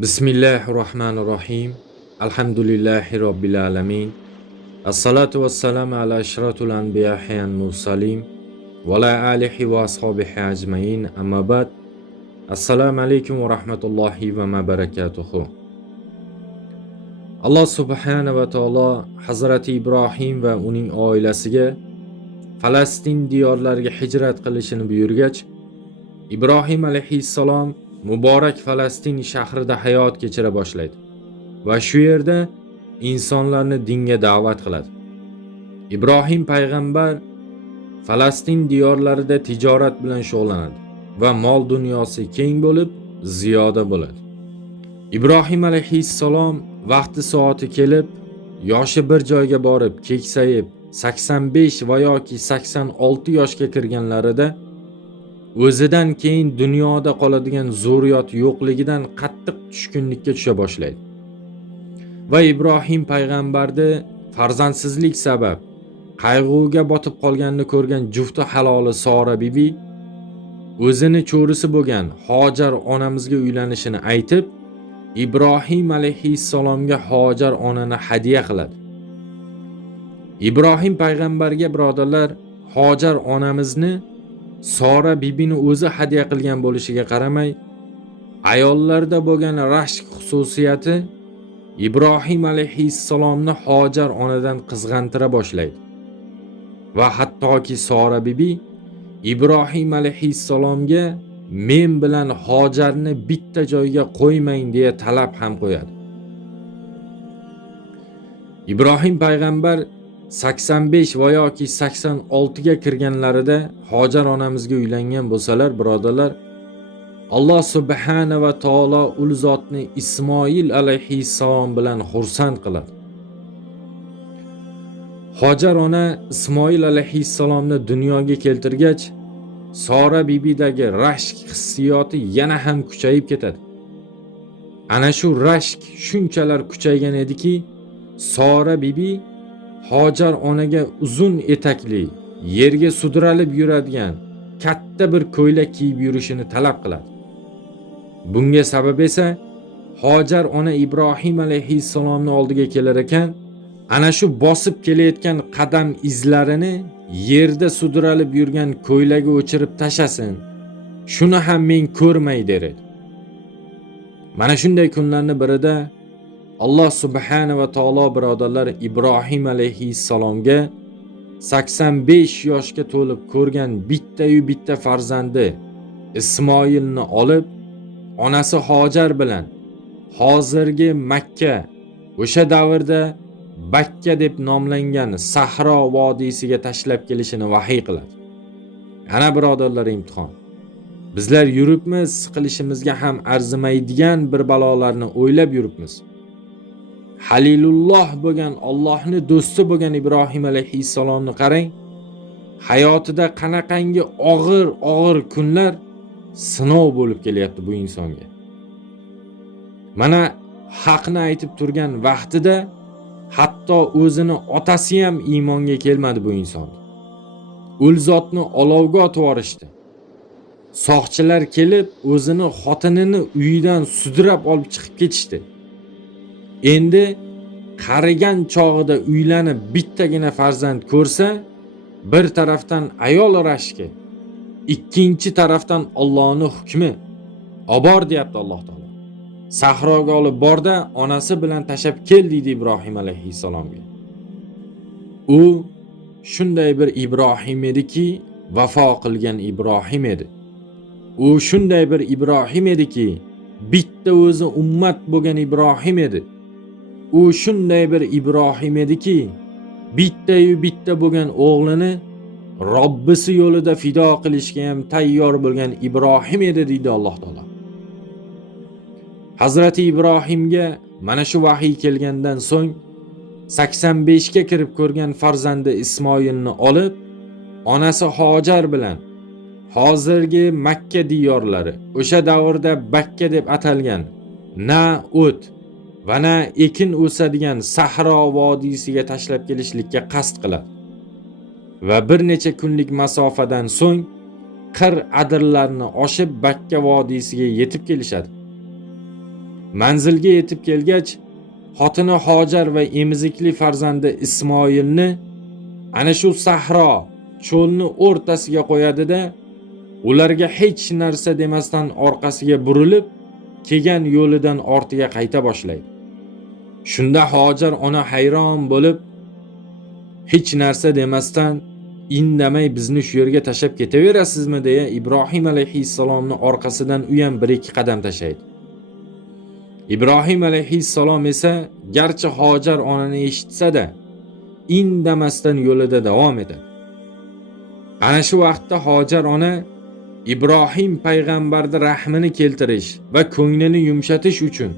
Bismillahirrahmanirrahim. Alhamdulillahi Rabbil alamin. Assalatu wassalamu ala ashratul anbiya'i wal mursalin wa ala alihi wa ashabihi ajmain. Amma ba'd. Assalomu alaykum va rahmatullohi va barakatuh. Alloh subhanahu va taolo Hazrati Ibrohim va uning oilasiga Falastin diyorlariga hijrat qilishini buyurgach, Ibrohim alayhissalom muborak Falastin shahrida hayot kechira boshlaydi va shu yerda insonlarni dinga da'vat qiladi. Ibrohim payg'ambar Falastin diyorlarida tijorat bilan shug'ullanadi va mol dunyosi keng bo'lib, ziyoda bo'ladi. Ibrohim alayhissalom vaqti soati kelib, yoshi bir joyga borib, keksayib, 85 va yoki 86 yoshga kirganlarida o'zidan keyin dunyoda qoladigan zurriyot yo'qligidan qattiq tushkunlikka tusha boshlaydi. Va Ibrohim payg'ambarni farzandsizlik sabab qayg'uga botib qolganini ko'rgan jufti haloli Sora bibi o'zini cho'risi bo'lgan Hojar onamizga uylanishini aytib, Ibrohim alayhissalomga Hojar onani hadya qiladi. Ibrohim payg'ambarga birodarlar, Hojar onamizni Sora bibini o'zi hadya qilgan bo'lishiga qaramay, ayollarda bo'lgan rashk xususiyati Ibrohim alayhissalomni Hojar onadan qizg'antira boshlaydi. Va hattoki Sora bibi Ibrohim alayhissalomga men bilan Hojarni bitta joyga qo'ymang deya talab ham qo'yadi. Ibrohim payg'ambar 85 va yoki 86 ga kirganlarida Hojar onamizga uylangan bo'lsalar, birodarlar, Alloh subhanahu va taolo ul zotni Ismoil alayhissalom bilan xursand qiladi. Hojar ona Ismoil alayhissalomni dunyoga keltirgach, Sora bibidagi rashk hissiyoti yana ham kuchayib ketadi. Ana shu rashk shunchalar kuchaygan ediki, Sora bibi Hojar onaga uzun etakli, yerga sudralib yuradigan katta bir ko'ylak kiyib yurishini talab qiladi. Bunga sabab esa Hojar ona Ibrohim alayhissalomning oldiga kelar ekan, ana shu bosib kelayotgan qadam izlarini yerda sudralib yurgan ko'ylagi o'chirib tashasin. Shuni ham men ko'rmay der edi. Mana shunday kunlarning birida Alloh subhanahu va taolo birodarlar Ibrohim alayhissalomga 85 yoshga to'lib ko'rgan bitta farzandi Ismoilni olib, onasi Hojar bilan hozirgi Makka, o'sha davrda Bakka deb nomlangan Sahro vodiysiga tashlab kelishini vahiy qiladi. Ana birodarlar imtihon. Bizlar yuribmiz, qilishimizga ham arzimaydigan bir balolarni o'ylab yuribmiz. Halilulloh bo'lgan Allohning do'sti bo'lgan Ibrohim alayhissalomni qarang. Hayotida qanaqangi og'ir kunlar sinov bo'lib kelyapti bu insonga. Mana haqni aytib turgan vaqtida hatto o'zini otasi ham iymonga kelmadi bu inson. Ul zotni olovga otib yuborishdi. Soqchilar kelib o'zini xotinini uyidan sudrab olib chiqib ketishdi. Endi qarigan chog'ida uylanib bittagina farzand ko'rsa, bir tarafdan ayol rashki, ikkinchi tarafdan Allohning hukmi. Obor deyapti Alloh taolo. Sahroga olib borda onasi bilan tashab kel deydi Ibrohim alayhissalomga. U shunday bir Ibrohim ediki, vafo qilgan Ibrohim edi. U shunday bir Ibrohim ediki, bitta o'zi ummat bo'lgan Ibrohim edi. U shunday bir Ibrohim ediki, bitta bo'lgan o'g'lini Robbisi yo'lida fido qilishga ham tayyor bo'lgan Ibrohim edi deydi Alloh taolo. Hazrati Ibrohimga mana shu vahiy kelgandan so'ng 85 ga kirib ko'rgan farzandi Ismoilni olib, onasi Hojar bilan hozirgi Makka diyorlari, o'sha davrda Bakka deb atalgan na o't va na ekin o'sadigan Sahro vodiysiga tashlab kelishlikka qasd qiladi. Va bir necha kunlik masofadan so'ng qir adirlarni oshib Bakka vodiysiga yetib kelishadi. Manzilga yetib kelgach, xotini Hojar va emizikli farzandi Ismoilni ana shu sahro, cho'lni o'rtasiga qo'yadi-da, ularga hech narsa demasdan orqasiga burilib, kelgan yo'lidan ortiga qayta boshlaydi. Shunda Hojar ona hayron bo'lib, hech narsa demasdan indamay bizni shu yerga tashab ketaverasizmi deya Ibrohim alayhissalomni orqasidan u ham 1-2 qadam tashlaydi. Ibrohim alayhissalom esa garchi Hojar onani eshitsa-da, indamasdan yo'lida davom etadi. Ana shu vaqtda Hojar ona Ibrohim payg'ambarning rahmini keltirish va ko'nglini yumshatish uchun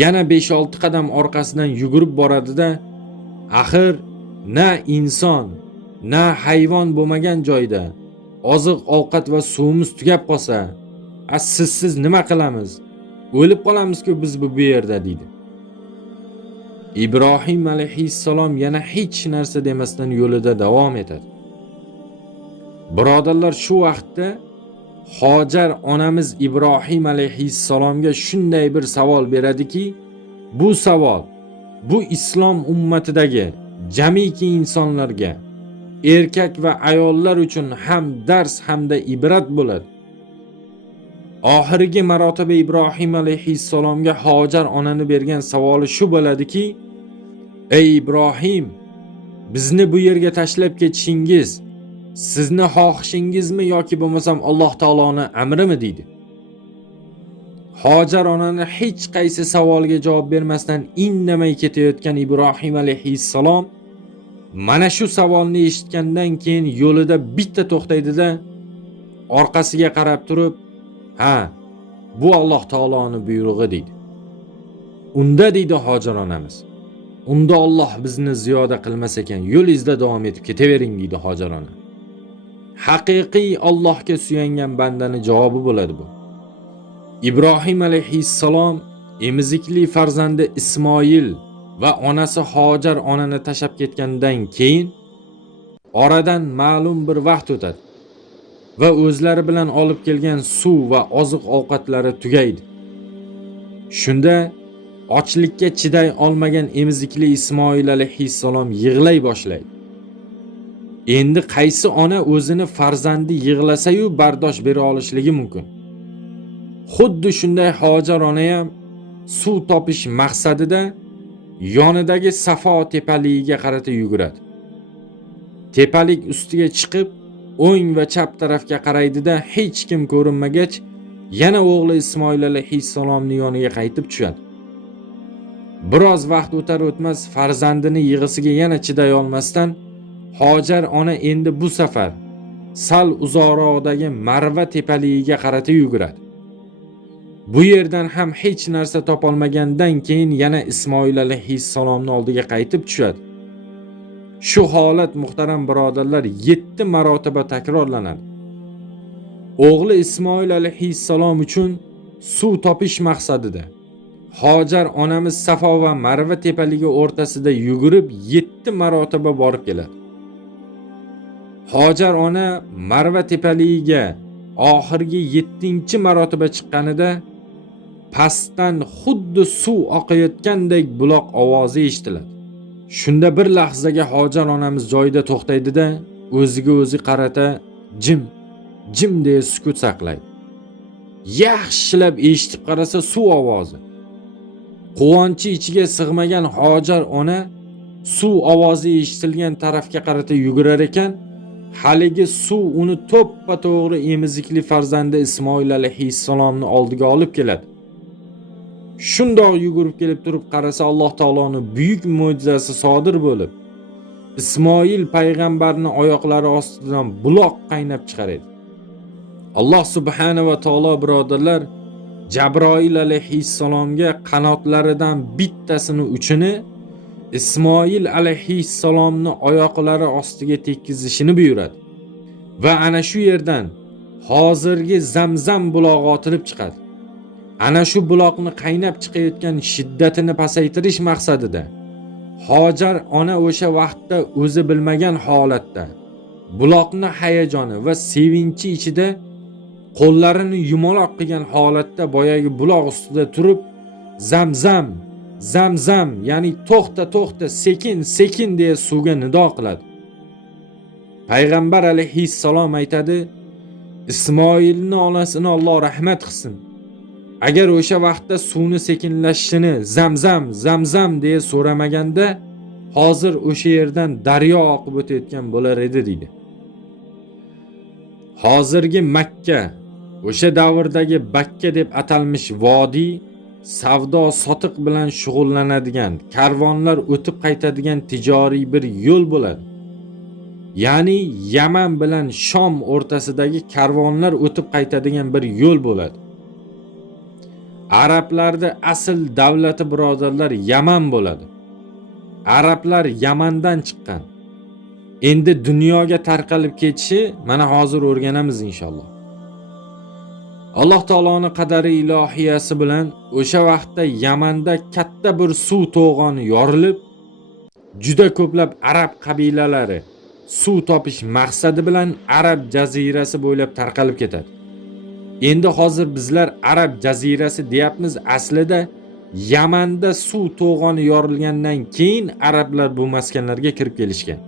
yana 5-6 qadam orqasidan yugurib boradi-da, axir na inson, na hayvon bo'lmagan joyda oziq ovqat va suvimiz tugab qolsa, sizsiz nima qilamiz? O'lib qolamiz-ku biz bu yerda deydi. Ibrohim alayhissalom yana hech narsa demasdan yo'lida davom etadi. Birodarlar, shu vaqtda Hojar onamiz Ibrohim alayhissalomga shunday bir savol beradiki, bu savol bu islom ummatidagi jamiki insonlarga, erkak va ayollar uchun ham dars hamda ibrat bo'ladi. Oxirgi marotaba Ibrohim alayhissalomga Hojar onani bergan savoli shu bo'ladiki: "Ey Ibrohim, bizni bu yerga tashlab ketishingiz sizni xohishingizmi yoki bo'lmasam Alloh taoloning amrimi?" deydi. Hojar onani hech qaysi savolga javob bermasdan indamay ketayotgan Ibrohim alayhissalom mana shu savolni eshitgandan keyin yo'lida bitta to'xtaydi-da, orqasiga qarab turib, "Ha, bu Alloh taoloning buyrug'i" deydi. Unda deydi Hojar onamiz, "Unda Alloh bizni ziyoda qilmas ekan, yo'lingizda davom etib ketavering" deydi Hojar ona. Haqiqiy Allohga suyangan bandaning javobi bo'ladi bu. Ibrohim alayhissalom emizikli farzandi Ismoil va onasi Hojar onani tashab ketgandan keyin oradan ma'lum bir vaqt o'tadi va o'zlari bilan olib kelgan suv va oziq ovqatlari tugaydi. Shunda ochlikka chiday olmagan emizikli Ismoil alayhissalom yig'lay boshlaydi. Endi qaysi ona o'zini farzandi yig'lasa-yu bardosh bera olishligi mumkin? Xuddi shunday Hojar ona ham suv topish maqsadida yonidagi Safo tepaligiga qarata yuguradi. Tepalik ustiga chiqib, o'ng va chap tarafga qaraydi-da, hech kim ko'rinmagach, yana o'g'li Ismoil alayhissalomning yoniga qaytib tushadi. Biroz vaqt o'tar o'tmas farzandini yig'isiga yana chiday olmasdan, Hojar ona endi bu safar sal uzoqroqdagi Marva tepaligiga qarata yuguradi. Bu yerdan ham hech narsa topolmagandan keyin yana Ismoil alayhissalomning oldiga qaytib tushadi. Shu holat muhtaram birodarlar 7 marotaba takrorlanadi. O'g'li Ismoil alayhissalom uchun suv topish maqsadida Hojar onamiz Safo va Marva tepaligi o'rtasida yugurib 7 marotaba borib keladi. Hojar ona Marva tepaligiga oxirgi 7-marotaba chiqqanida pastdan xuddi suv oqayotgandek buloq ovozi eshitiladi. Shunda bir lahzaga Hojar onamiz joyida to'xtaydi-da, o'ziga o'zi qarata jim deya sukut saqlaydi. Yaxshilab eshitib qarasa suv ovozi. Quvonchi ichiga sig'magan Hojar ona suv ovozi eshitilgan tarafga qarata yugurar ekan, haligi suv uni to'ppa-to'g'ri emizikli farzandi Ismoil alayhissalomning oldiga olib keladi. Shundoq yugurib kelib turib qarasa Alloh taoloning buyuk mo'jizasi sodir bo'lib, Ismoil payg'ambarning oyoqlari ostidan buloq qaynab chiqar edi. Alloh subhanahu va taolo birodarlar Jabroil alayhissalomga qanotlaridan bittasini uchini Ismoil alayhissalomning oyoqlari ostiga tekkizishini buyuradi va ana shu yerdan hozirgi Zamzam bulog'i otilib chiqadi. Ana shu buloqni qaynab chiqayotgan shiddatini pasaytirish maqsadida Hojar ona o'sha vaqtda o'zi bilmagan holatda buloqni hayajoni va sevinchi ichida qo'llarini yumaloq qilgan holatda boyagi buloq ustida turib zamzam, zamzam, ya'ni to'xta to'xta, sekin sekin deya suvga nido qiladi. Payg'ambar alayhissalom aytadi, Ismoilni onasini Alloh rahmat qilsin. Agar o'sha vaqtda suvni sekinlashishini zamzam, zamzam deya so'ramaganda, hozir o'sha yerdan daryo oqib o'tayotgan bo'lar edi deydi. Hozirgi Makka, o'sha davrdagi Bakka deb atalmish vodiy savdo sotiq bilan shug'ullanadigan, karvonlar o'tib qaytadigan tijoriy bir yo'l bo'ladi. Ya'ni Yaman bilan Shom o'rtasidagi karvonlar o'tib qaytadigan bir yo'l bo'ladi. Arablarda asl davlati birodarlar Yaman bo'ladi. Arablar Yamandan chiqqan. Endi dunyoga tarqalib ketishi mana hozir o'rganamiz inshaalloh. Alloh taoloning qadari ilohiyasi bilan o'sha vaqtda Yamanda katta bir suv to'g'oni yorilib, juda ko'plab arab qabilalari suv topish maqsadi bilan Arab jazirasi bo'ylab tarqalib ketadi. Endi hozir bizlar Arab jazirasi deyapmiz, aslida Yamanda suv to'g'oni yorilgandan keyin arablar bu maskanlarga kirib kelishgan.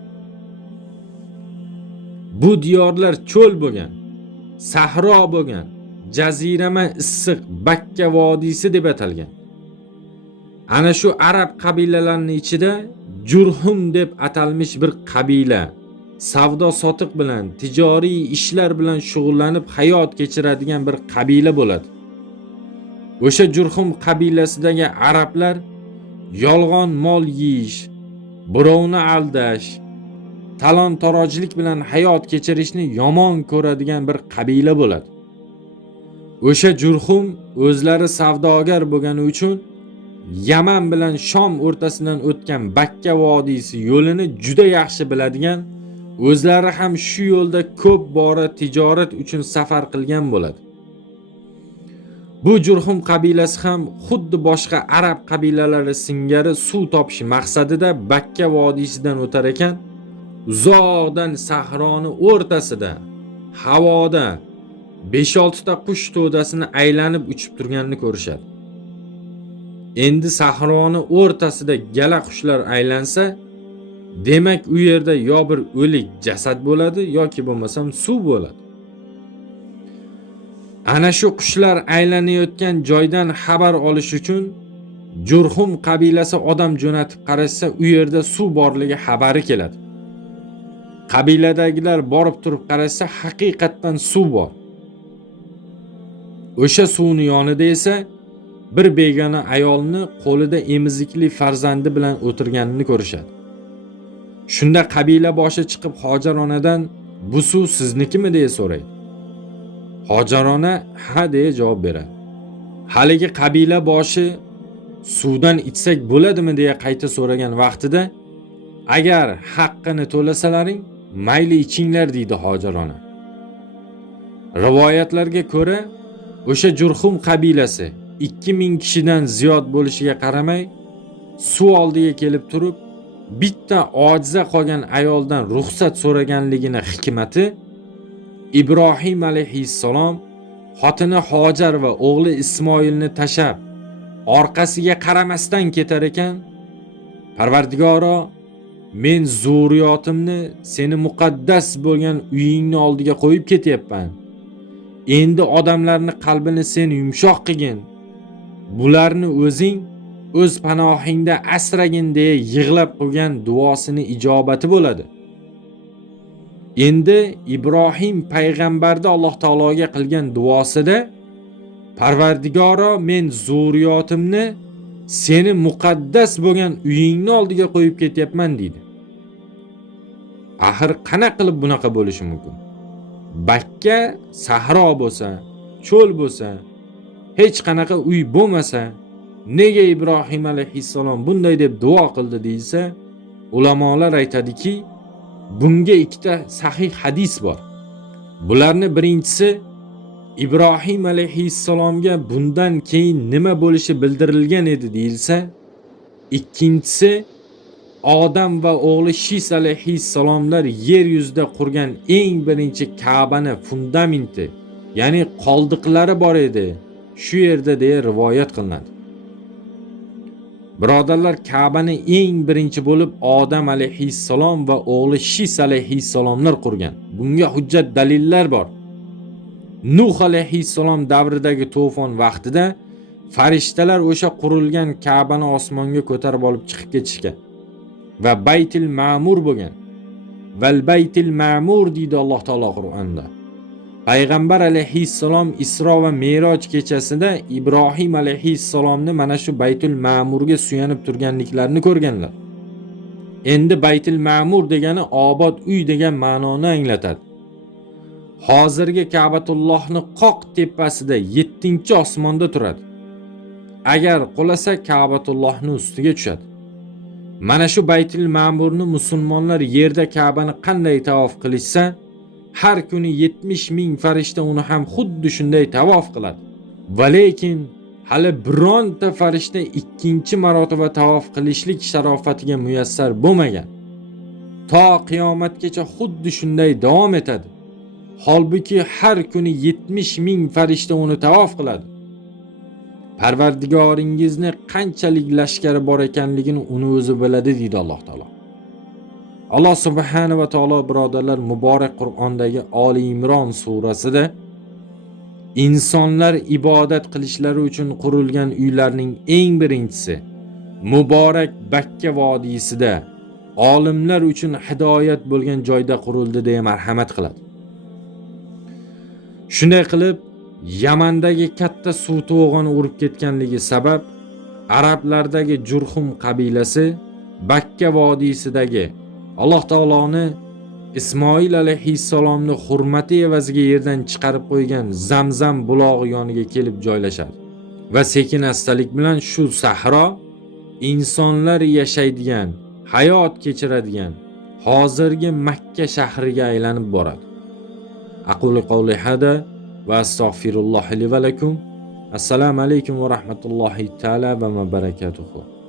Bu diyorlar cho'l bo'lgan, sahro bo'lgan, jazirama issiq Bakka vodiysi deb atalgan. Ana shu arab qabilalarining ichida Jurhum deb atalmish bir qabila savdo sotiq bilan, tijoriy ishlar bilan shug'ullanib hayot kechiradigan bir qabila bo'ladi. O'sha Jurhum qabilasidagi arablar yolg'on mol yeyish, birovni aldash, talon-torojlik bilan hayot kechirishni yomon ko'radigan bir qabila bo'ladi. O'sha Jurhum o'zlari savdogar bo'lgani uchun Yaman bilan Shom o'rtasidan o'tgan Bakka vodiysi yo'lini juda yaxshi biladigan, o'zlari ham shu yo'lda ko'p bora tijorat uchun safar qilgan bo'ladi. Bu Jurhum qabilasi ham xuddi boshqa arab qabilalari singari suv topish maqsadida Bakka vodiysidan o'tar ekan, uzoqdan sahroni o'rtasida, havoda 5-6 ta qush to'dasini aylanib uchib turganini ko'rishadi. Endi sahroni o'rtasida gala qushlar aylansa, demak u yerda yo bir o'lik jasad bo'ladi yoki bo'lmasam suv bo'ladi. Ana shu qushlar aylanayotgan joydan xabar olish uchun Jurhum qabilasi odam jo'natib qarashsa, u yerda suv borligi xabari keladi. Qabiladagilar borib turib qarashsa, haqiqatan suv bor. O'sha suvning yonida esa bir begona ayolni qo'lida emizikli farzandi bilan o'tirganini ko'rishadi. Shunda qabila boshi chiqib Hojaronadan "Bu suv siznikimi?" deya so'raydi. Hojarona "Ha" deya javob beradi. Haligi qabila boshi "Suvdan ichsak bo'ladimi?" deya qayta so'ragan vaqtida "Agar haqqini to'lasalaring, mayli ichinglar" deydi Hojarona. Rivoyatlarga ko'ra, o'sha Jurhum qabilasi 2000 kishidan ziyod bo'lishiga qaramay, suv oldiga kelib turib, bitta ojiza qolgan ayoldan ruxsat so'raganligini hikmati, Ibrohim alayhissalom xotini Hojar va o'g'li Ismoilni tashab orqasiga qaramasdan ketar ekan, Parvardigoro, men zurriyotimni seni muqaddas bo'lgan uyingni oldiga qo'yib ketyapman. Endi odamlarning qalbini sen yumshoq qilgin. Bularni o'zing o'z panohingda asragin deya yig'lab qo'ygan duosini ijobati bo'ladi. Endi Ibrohim payg'ambarda Alloh taologa qilgan duosida Parvardigoro, men zurriyotimni seni muqaddas bo'lgan uyingni oldiga qo'yib ketyapman deydi. Axir qanaqa qilib bunaqa bo'lishi mumkin? Bakka sahro bo'lsa, cho'l bo'lsa, hech qanaqa uy bo'lmasa, nega Ibrohim alayhissalom bunday deb duo qildi deysa, ulamolar aytadiki, bunga ikkita sahih hadis bor. Bularning birinchisi, Ibrohim alayhissalomga bundan keyin nima bo'lishi bildirilgan edi deyilsa, ikkinchisi, Odam va o'g'li Shis alayhissalomlar yer yuzida qurgan eng birinchi Ka'bani fundamenti, ya'ni qoldiqlari bor edi, shu yerda deya rivoyat qilinadi. Birodarlar, Ka'bani eng birinchi bo'lib Odam alayhissalom va o'g'li Shis alayhissalomlar qurgan. Bunga hujjat dalillar bor. Nuh alayhissalom davridagi to'fon vaqtida farishtalar o'sha qurilgan Ka'bani osmonga ko'tarib olib chiqib ketishgan va Baytul Ma'mur bo'lgan. Val Baytul Ma'mur deydi Alloh taolo Qur'onda. Payg'ambar alayhissalom Isro va Me'roj kechasida Ibrohim alayhissalomni mana shu Baytul Ma'murga suyanib turganliklarini ko'rganlar. Endi Baytul Ma'mur degani obod uy degan ma'noni anglatadi. Hozirgi Ka'batullohni qoq tepasida 7-osmonda turadi. Agar qulasa Ka'batullohning ustiga tushadi. Mana shu Baytul Ma'murni musulmonlar yerda Ka'bani qanday tavof qilishsa, har kuni 70 ming farishta uni ham xuddi shunday tavof qiladi. Va lekin hali bironta farishta ikkinchi marotaba tavof qilishlik sharofatiga muyassar bo'lmagan. To qiyomatgacha xuddi shunday davom etadi. Holbuki har kuni 70 ming farishta uni tavof qiladi. Parvardigoringizni qanchalik lashkari bor ekanligini uni o'zi biladi deydi Alloh taolo. Alloh subhanahu va taolo birodarlar muborak Qur'ondagi Oli Imron surasida insonlar ibodat qilishlari uchun qurilgan uylarning eng birinchisi muborak Bakka vodiysida olimlar uchun hidoyat bo'lgan joyda qurildi deya marhamat qiladi. Shunday qilib Yamandagi katta suv to'g'oni urib ketganligi sabab arablardagi Jurhum qabilasi Bakka vodiysidagi Alloh taoloni Ismoil alayhissalomni hurmati evaziga yerdan chiqarib qo'ygan Zamzam bulog'i yoniga kelib joylashadi. Va sekin astalik bilan shu sahro insonlar yashaydigan, hayot kechiradigan hozirgi Makka shahriga aylanib boradi. Aqulu qawli hada va astagfirulloh li va lakum. Assalomu alaykum va rahmatullohi taala va barakatuh.